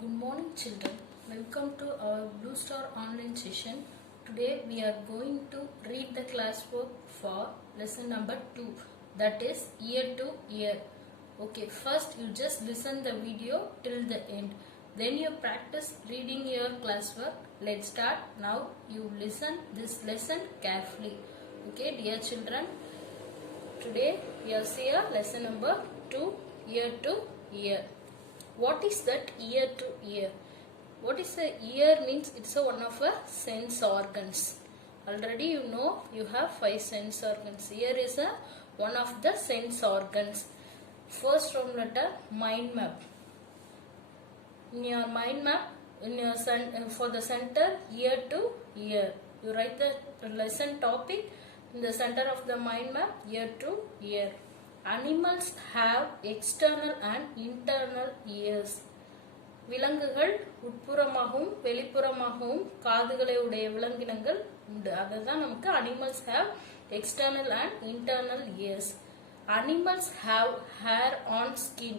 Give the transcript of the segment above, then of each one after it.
Good morning children. Welcome to our Blue Star online session. Today we are going to read the classwork for lesson number 2, that is year to year. Okay, first you just listen the video till the end. Then you practice reading your classwork. Let's start. Now you listen this lesson carefully. Okay dear children. Today we are seeing lesson number 2, year to year. What is that year to year? What is a ear means? It's one of a sense organs. Already you know you have 5 sense organs. Ear is one of the sense organs. First from letter mind map. In your mind map, in your for the center year to year, you write the lesson topic in the center of the mind map year to year. Animals have external and internal ears. விலங்குகள் உட்புறமாகவும் வெளிப்புறமாகவும் காதுகளை உடைய விலங்கினங்கள் உண்டு. அதுதான் நமக்கு animals have external and internal ears. Animals have hair on skin.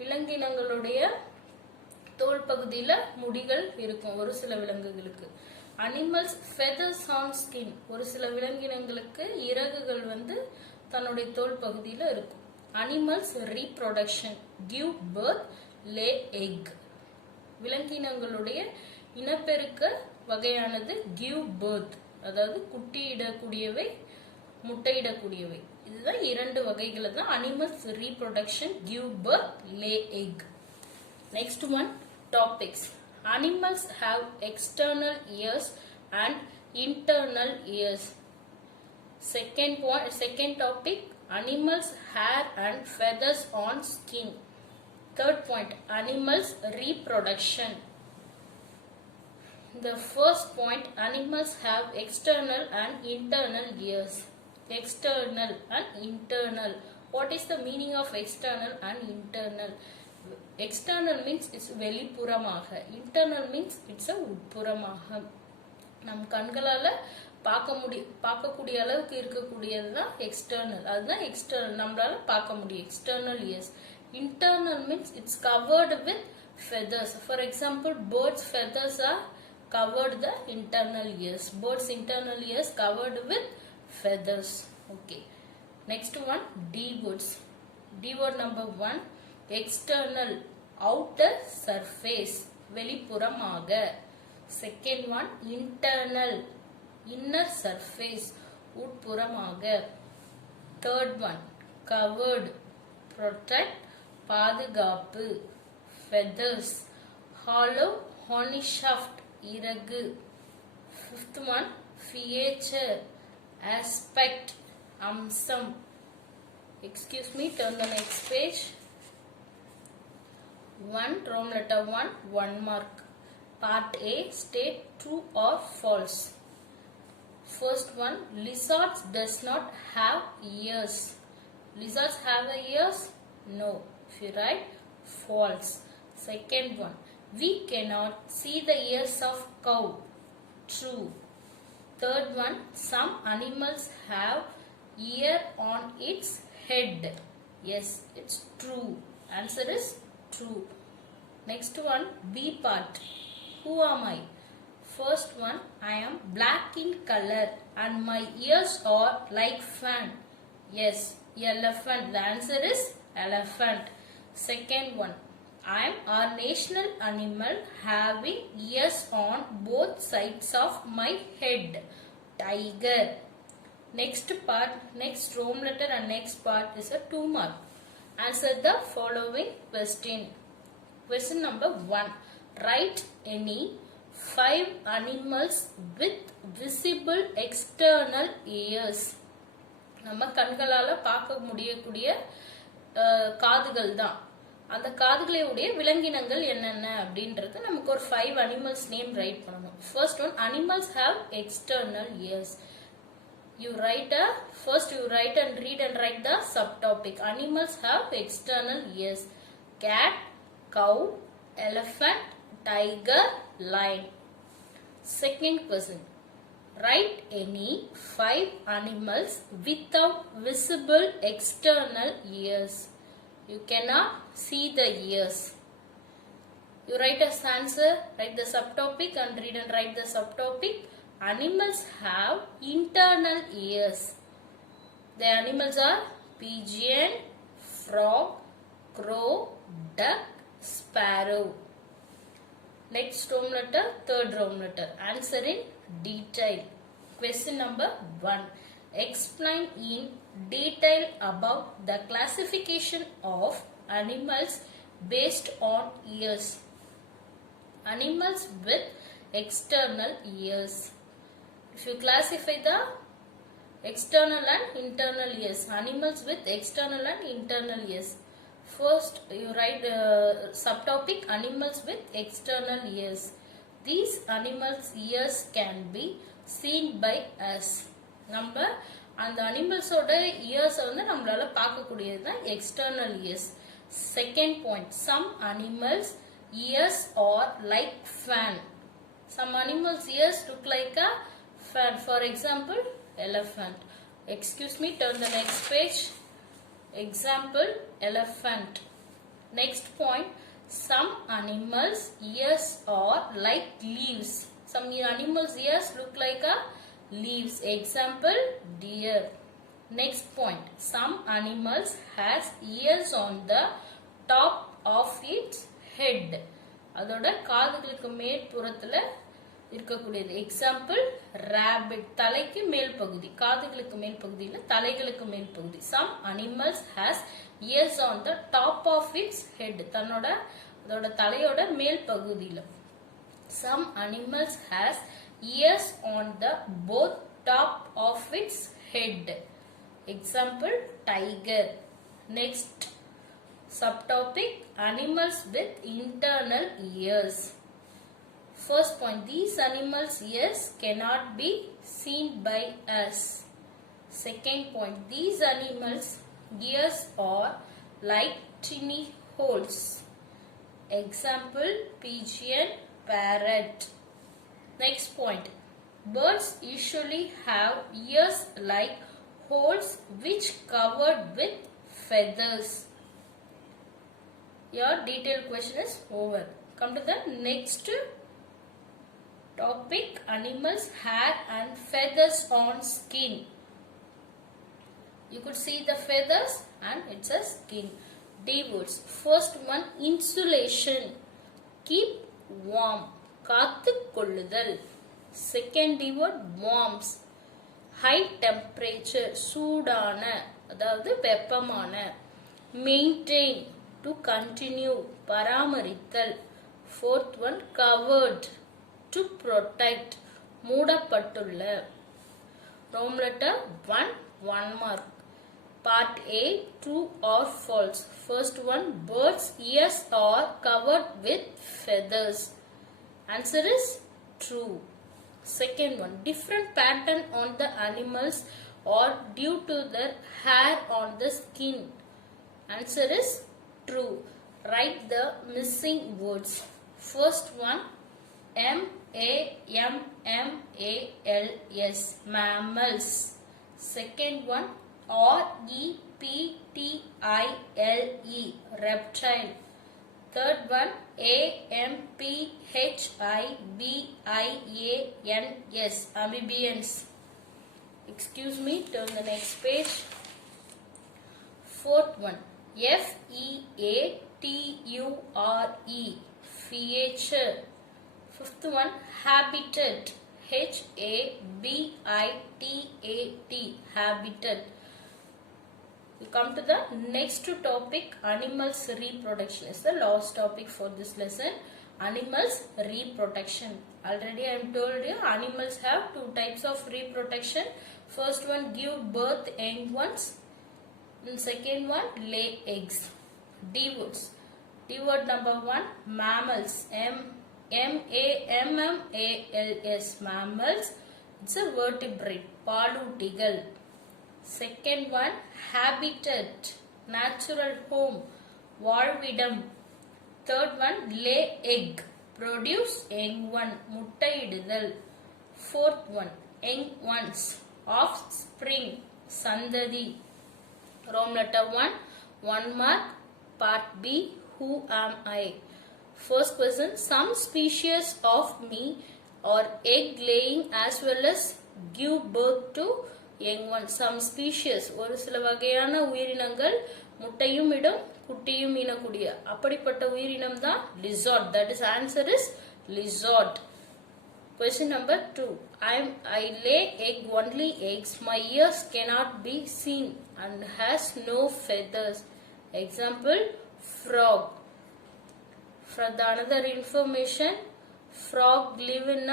விலங்கினங்களுடைய தோல் பகுதியில முடிகள் இருக்கும் ஒரு சில விலங்குகளுக்கு. Animals feathers on skin. ஒரு சில விலங்கினங்களுக்கு இறகுகள் தன்னுடைய தோல் பகுதியில இருக்கும். Animals reproduction, give birth, lay egg. விலங்கினங்களுடைய இனப்பெருக்க வகையானது give birth, அதாவது குட்டியிடக்கூடியவை, முட்டையிடக்கூடியவை. இதுதான் இரண்டு வகைகளை தான் animals reproduction, give birth, lay egg. Next one, topics. Animals have external ears and internal ears. Second topic, animals hair and feathers on skin. Third point, animals reproduction. The first point, animals have external and internal ears. External and internal. What is the meaning of external and internal? External means it's வெளிப்புறமாக. Internal means it's a உட்புறமாக. நம் கண்களால பார்க்கக்கூடிய அளவுக்கு இருக்கக்கூடியது தான் external. அதுதான் external, நம்மளால பார்க்க முடியும். External ears. Internal means it's covered with feathers. For example, birds feathers are covered the internal ears. Birds internal ears covered with feathers. Okay. Next one, D words. D word number 1, external, outer surface, வெளிப்புறமாக. Second one, internal, inner surface, உட்புறமாக. Third one, covered, protect, பாதுகாப்பு, feathers. Hollow, horny shaft, இறகு. Fifth one, feature, aspect, அம்சம். Excuse me, turn the next page. 1, Roman letter 1, 1 mark. Part A, state true or false. First one, lizards does not have ears. Lizards have ears? No. If you write false. Second one, we cannot see the ears of cow. True. Third one, some animals have ear on its head. Yes, it's true. Answer is true. Next one, B part. Who am I? First one, I am black in color and my ears are like fan. Yes, elephant. The answer is elephant. Second one, I am our national animal having ears on both sides of my head. Tiger. Next part, next Roman letter and next part is a 2 mark. Answer the following question. Question number 1. Write any 5 animals with visible external ears. நம்ம கண்களால பார்க்க முடியக்கூடிய காதுகள் தான். அந்த காதுகளை உடைய விலங்கினங்கள் என்னென்ன அப்படின்றது நமக்கு ஒரு 5 animals name write பண்ணணும். First one, animals have external ears. You write first you write and read and write the subtopic. Animals have external ears. Cat, cow, elephant, tiger, lion. Second question, write any 5 animals without visible external ears. You cannot see the ears. You write as answer, write the subtopic and read and write the subtopic. Animals have internal ears. The animals are pigeon, frog, crow, duck, sparrow. Next room letter, third room letter. Answer in detail. Question number 1. Explain in detail about the classification of animals based on ears. Animals with external ears. If you classify the external and internal ears, animals with external and internal ears. First, you write subtopic animals with external ears. These animals' ears can be seen by us. நம்ம அந்த அனிமல்ஸோட இயர்ஸை வந்து நம்மளால பார்க்கக்கூடியது தான் external ears. Second point, some animals ears are like fan. Some animals ears look like a fan. For example, elephant. Excuse me, turn the next page. Example, elephant. Next point, some animals ears are like leaves. Some animals ears look like a leaves. Example, deer. Next point, some animals has ears on the top of its head. அதோட காதுகளுக்கு மேற்புறத்துல இருக்கக்கூடியது. Example, rabbit. தலைக்கு மேல் பகுதி, காதுகளுக்கு மேல் பகுதியில் தலைகளுக்கு மேல் பகுதி. Some animals has ears on the top of its head. அதோட தலையோட மேல் பகுதியில். Some animals has ears on the both top of its head. Example, tiger. Next subtopic, animals with internal ears. First point, these animals' ears cannot be seen by us. Second point, these animals' ears are like tiny holes. Example, pigeon, parrot. Next point, birds usually have ears like holes which covered with feathers. Your detailed question is over. Come to the next topic, animals' hair and feathers on skin. You could see the feathers and it's a skin. D words. First one, insulation. Keep warm. காத்து கொள்ளுதல். Second D word, warms. High temperature. சூடான, அதாவது வெப்பமான. Maintain. To continue, பராமரித்தல். Fourth one, covered. To protect, மூடப்பட்டுள்ள. Room letter 1, 1 mark. Part A, true or false. First one, birds' ears are covered with feathers. Answer is true. Second one, different pattern on the animals are due to their hair on the skin. Answer is true. Write the missing words. First one, mammals, mammals. Second one, reptile, reptile. Third one, amphibians, amphibians. Excuse me, turn the next page. Fourth one, feature, feature. Fifth one, habitat, habitat, habitat. We come to the next topic, animals reproduction is the last topic for this lesson. Animals reproduction. Already I am told you animals have two types of reproduction. First one, give birth young ones. And second one, lay eggs. D words. D word number 1, mammals. M-A-M-M-A-L-S, mammals. It's a vertebrate, பாலூட்டிகள். Second one, habitat, natural home, வாழ்விடம். Third one, lay egg, produce young one, முட்டையிடுதல். Fourth one, young ones, offspring, சந்ததி. Room letter 1, 1 mark. Part B, who am I? First question, some species of meat or egg laying as well as give birth to young ones. Some species, ஒரு சில வகையான உயிரினங்கள் முட்டையும் இடும் குட்டியும் ஈனக்கூடிய அப்படிப்பட்ட உயிரினம் தான் lizard. That is answer is lizard. Question number 2. I lay egg only eggs. My ears cannot be seen and has no feathers. Example, frog. For the another information, frog live in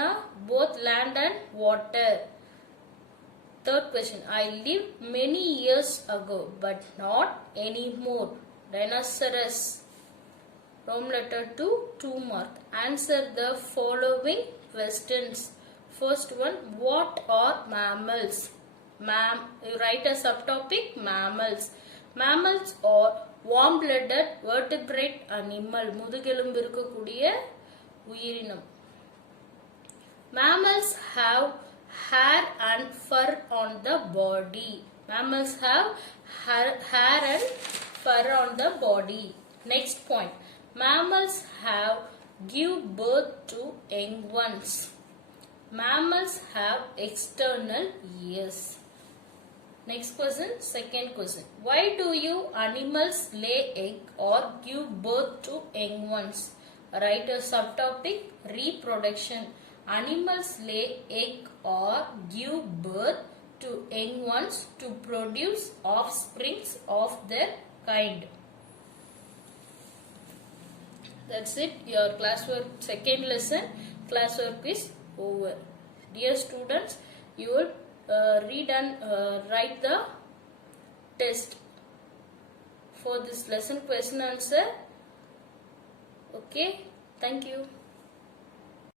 both land and water. Third question, I lived many years ago but not anymore. Dinosaurus. Roman letter 2, 2 mark. Answer the following questions. First one, what are mammals? You write a subtopic, mammals. Mammals are warm-blooded vertebrate animal. முதுகெலும்பு இருக்கக்கூடிய உயிரினம். Mammals have hair and fur on the body. Mammals have hair and fur on the body. Next point. Mammals have give birth to young ones. Mammals have external ears. Next question, second question. Why do you animals lay egg or give birth to young ones? Write a subtopic, reproduction. Animals lay egg or give birth to young ones to produce offsprings of their kind. That's it. Your classwork, second lesson classwork is over. Dear students, you will read and write the test for this lesson question answer. Okay, thank you.